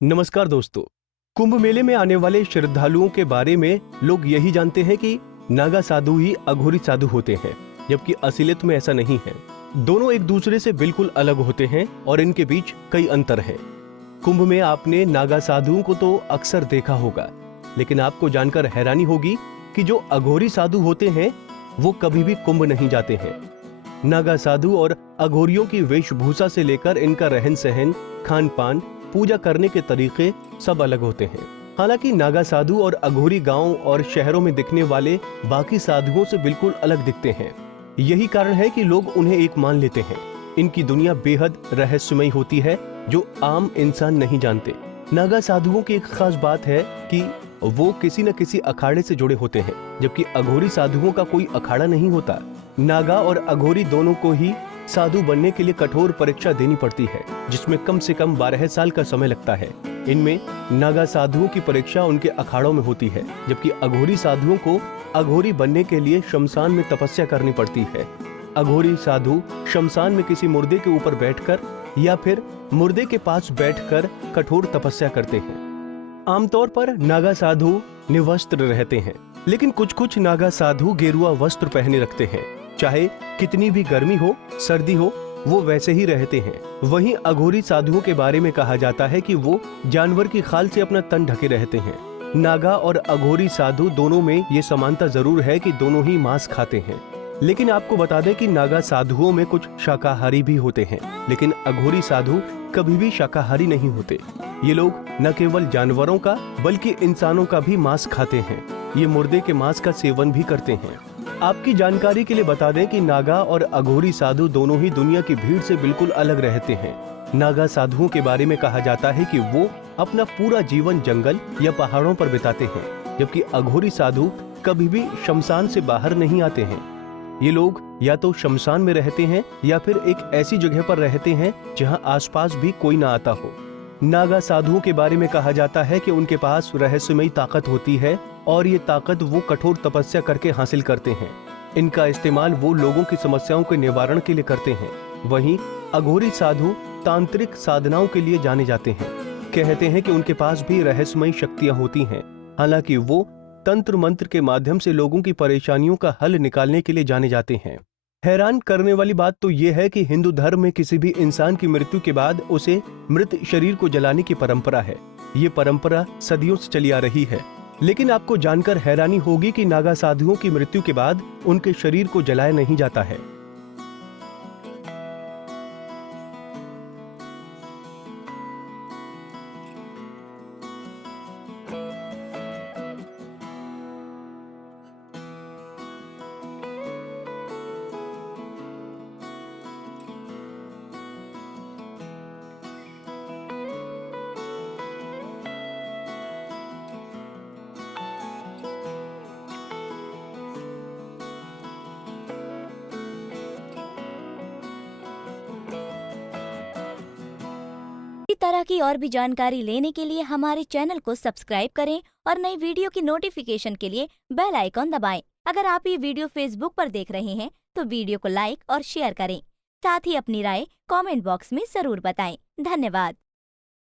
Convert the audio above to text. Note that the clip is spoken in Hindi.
नमस्कार दोस्तों। कुंभ मेले में आने वाले श्रद्धालुओं के बारे में लोग यही जानते हैं कि नागा साधु ही अघोरी साधु होते हैं, जबकि असलियत में ऐसा नहीं है। दोनों एक दूसरे से बिल्कुल अलग होते हैं और इनके बीच कई अंतर हैं। कुंभ में आपने नागा साधुओं को तो अक्सर देखा होगा, लेकिन आपको जानकर हैरानी होगी कि जो अघोरी साधु होते हैं वो कभी भी कुंभ नहीं जाते हैं। नागा साधु और अघोरियों की वेशभूषा से लेकर इनका रहन सहन, खान पान, पूजा करने के तरीके सब अलग होते हैं। हालांकि नागा साधु और अघोरी गांव और शहरों में दिखने वाले बाकी साधुओं से बिल्कुल अलग दिखते हैं। यही कारण है कि लोग उन्हें एक मान लेते हैं। इनकी दुनिया बेहद रहस्यमयी होती है जो आम इंसान नहीं जानते। नागा साधुओं की एक खास बात है कि वो किसी न किसी अखाड़े से जुड़े होते हैं, जबकि अघोरी साधुओं का कोई अखाड़ा नहीं होता। नागा और अघोरी दोनों को ही साधु बनने के लिए कठोर परीक्षा देनी पड़ती है, जिसमें कम से कम 12 साल का समय लगता है। इनमें नागा साधुओं की परीक्षा उनके अखाड़ों में होती है, जबकि अघोरी साधुओं को अघोरी बनने के लिए शमशान में तपस्या करनी पड़ती है। अघोरी साधु शमशान में किसी मुर्दे के ऊपर बैठकर या फिर मुर्दे के पास बैठकर कठोर तपस्या करते हैं। आमतौर पर नागा साधु निवस्त्र रहते हैं, लेकिन कुछ नागा साधु गेरुआ वस्त्र पहने रखते हैं। चाहे कितनी भी गर्मी हो, सर्दी हो, वो वैसे ही रहते हैं। वहीं अघोरी साधुओं के बारे में कहा जाता है कि वो जानवर की खाल से अपना तन ढके रहते हैं। नागा और अघोरी साधु दोनों में ये समानता जरूर है कि दोनों ही मांस खाते हैं, लेकिन आपको बता दें कि नागा साधुओं में कुछ शाकाहारी भी होते हैं, लेकिन अघोरी साधु कभी भी शाकाहारी नहीं होते। ये लोग न केवल जानवरों का बल्कि इंसानों का भी मांस खाते हैं। ये मुर्दे के मांस का सेवन भी करते हैं। आपकी जानकारी के लिए बता दें कि नागा और अघोरी साधु दोनों ही दुनिया की भीड़ से बिल्कुल अलग रहते हैं। नागा साधुओं के बारे में कहा जाता है कि वो अपना पूरा जीवन जंगल या पहाड़ों पर बिताते हैं, जबकि अघोरी साधु कभी भी शमशान से बाहर नहीं आते हैं। ये लोग या तो शमशान में रहते हैं या फिर एक ऐसी जगह पर रहते हैं जहां आसपास भी कोई ना आता हो। नागा साधुओं के बारे में कहा जाता है कि उनके पास रहस्यमयी ताकत होती है और ये ताकत वो कठोर तपस्या करके हासिल करते हैं। इनका इस्तेमाल वो लोगों की समस्याओं के निवारण के लिए करते हैं। वहीं अघोरी साधु तांत्रिक साधनाओं के लिए जाने जाते हैं। कहते हैं कि उनके पास भी रहस्यमयी शक्तियां होती हैं। हालांकि वो तंत्र मंत्र के माध्यम से लोगों की परेशानियों का हल निकालने के लिए जाने जाते हैं। हैरान करने वाली बात तो ये है कि हिंदू धर्म में किसी भी इंसान की मृत्यु के बाद उसे मृत शरीर को जलाने की परंपरा है। ये परंपरा सदियों से चली आ रही है, लेकिन आपको जानकर हैरानी होगी कि नागा साधुओं की मृत्यु के बाद उनके शरीर को जलाया नहीं जाता है। इसी तरह की और भी जानकारी लेने के लिए हमारे चैनल को सब्सक्राइब करें और नई वीडियो की नोटिफिकेशन के लिए बेल आइकॉन दबाएं। अगर आप ये वीडियो फेसबुक पर देख रहे हैं तो वीडियो को लाइक और शेयर करें। साथ ही अपनी राय कमेंट बॉक्स में जरूर बताएं। धन्यवाद।